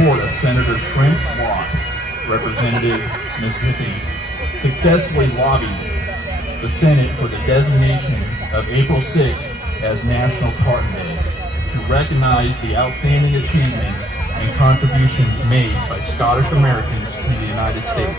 support of Senator Trent Lott, Representative Mississippi, successfully lobbied the Senate for the designation of April 6th as National Tartan Day to recognize the outstanding achievements and contributions made by Scottish Americans to the United States.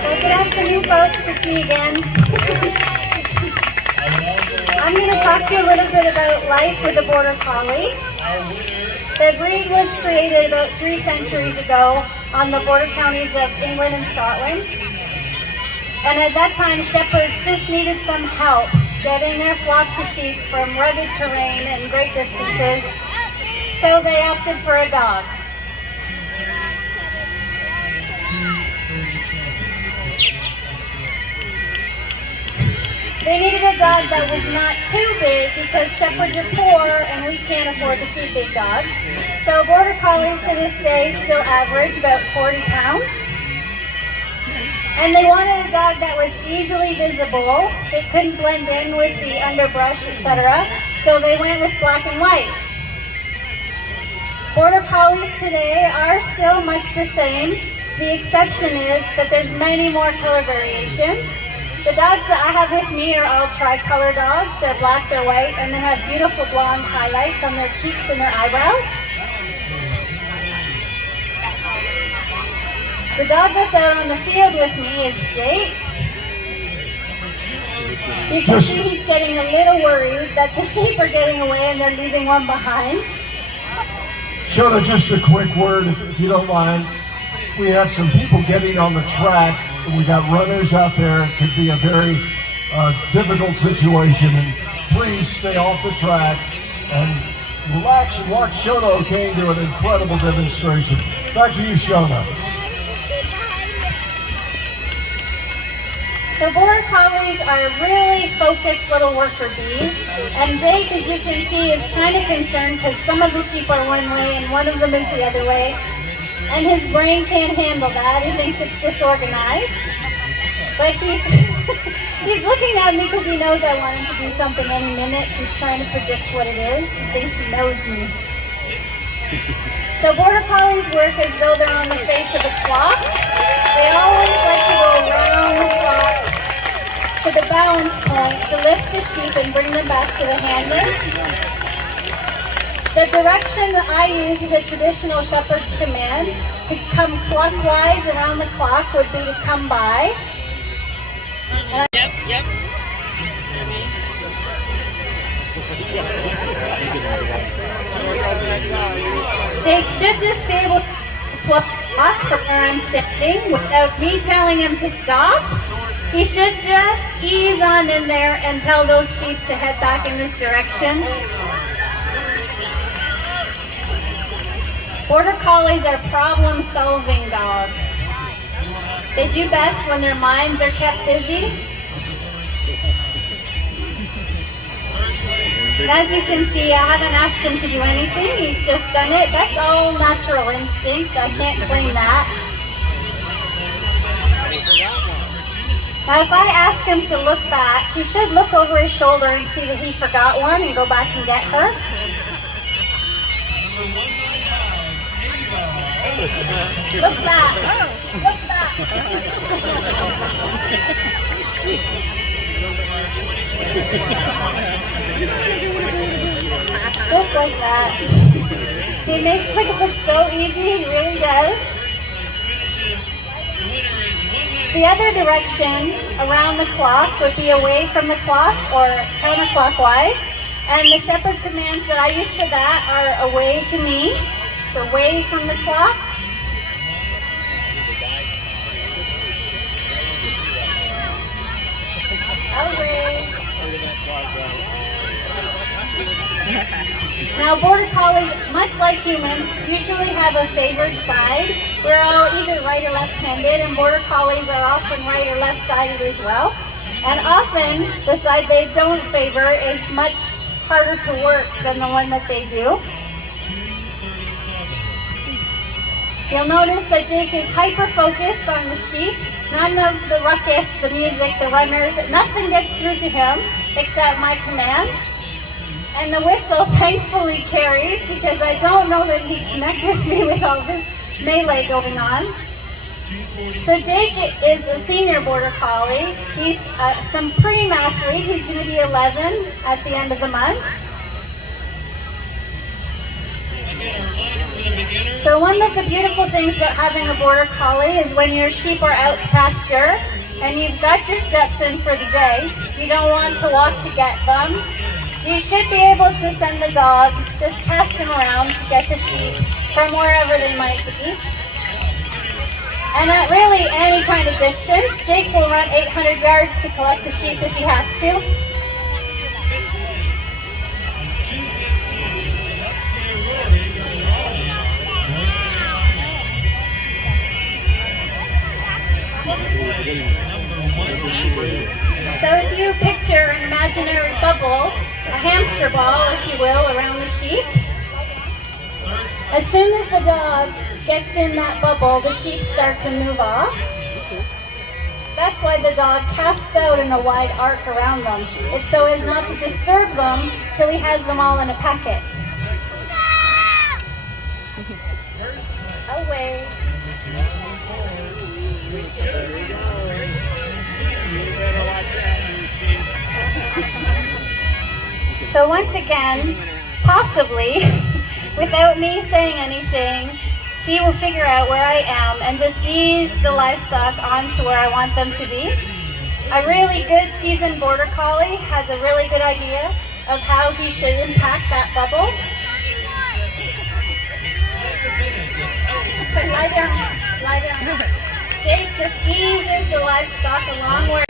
Well, good afternoon, folks. It's me again. I'm going to talk to you a little bit about life with the Border Collie. The breed was created about 3 centuries ago on the border counties of England and Scotland. And at that time, shepherds just needed some help getting their flocks of sheep from rugged terrain and great distances, so they opted for a dog. They needed a dog that was not too big because shepherds are poor and we can't afford to feed big dogs. So Border Collies to this day still average about 40 pounds. And they wanted a dog that was easily visible. It couldn't blend in with the underbrush, etc. So they went with black and white. Border Collies today are still much the same. The exception is that there's many more color variations. The dogs that I have with me are all tricolor dogs. They're black, they're white, and they have beautiful blonde highlights on their cheeks and their eyebrows. The dog that's out on the field with me is Jake. You can see he's getting a little worried that the sheep are getting away and they're leaving one behind. Shona, just a quick word, if you don't mind. We have some people getting on the track. We got runners out there. It could be a very difficult situation. And please stay off the track and relax and watch Shona O'Kane do an incredible demonstration. Back to you, Shona. So Border Collies are really focused little worker bees, and Jake, as you can see, is kind of concerned because some of the sheep are one way and one of them is the other way, and his brain can't handle that. He thinks it's disorganized, but he's looking at me because he knows I want him to do something any minute. He's trying to predict what it is. He thinks he knows me. So Border Collies work as though they're on the face of a clock. They always like to go around the clock to the balance point to lift the sheep and bring them back to the handler. The direction that I use is a traditional shepherd's command. To come clockwise around the clock would be to come by. Yep. Jake should just be able to 12 o'clock from where I'm standing without me telling him to stop. He should just ease on in there and tell those sheep to head back in this direction. Border Collies are problem-solving dogs. They do best when their minds are kept busy. And as you can see, I haven't asked him to do anything. He's just done it. That's all natural instinct. I can't blame that. Now, if I ask him to look back, he should look over his shoulder and see that he forgot one and go back and get her. Look back. Look back. Just like that. He makes things look so easy, he really does. The other direction around the clock would be away from the clock or counterclockwise. And the shepherd commands that I use for that are away to me, so away from the clock. Away. Now, Border Collies, much like humans, usually have a favored side. We're all either right or left-handed, and Border Collies are often right or left-sided as well. And often, the side they don't favor is much harder to work than the one that they do. You'll notice that Jake is hyper-focused on the sheep. None of the ruckus, the music, the runners, nothing gets through to him except my command. And the whistle thankfully carries because I don't know that he'd connect with me with all this melee going on. So Jake is a senior border collie. He's a supreme athlete. He's going to be 11 at the end of the month. So one of the beautiful things about having a border collie is when your sheep are out to pasture and you've got your steps in for the day, you don't want to walk to get them. You should be able to send the dog, just cast him around to get the sheep from wherever they might be. And at really any kind of distance, Jake will run 800 yards to collect the sheep if he has to. So if you picture an imaginary bubble, a hamster ball, if you will, around the sheep, as soon as the dog gets in that bubble, the sheep start to move off. That's why the dog casts out in a wide arc around them. It's so as not to disturb them till he has them all in a packet. Away. So once again, possibly, without me saying anything, he will figure out where I am and just ease the livestock onto where I want them to be. A really good seasoned border collie has a really good idea of how he should impact that bubble. Lie down, lie down. Jake just eases the livestock along where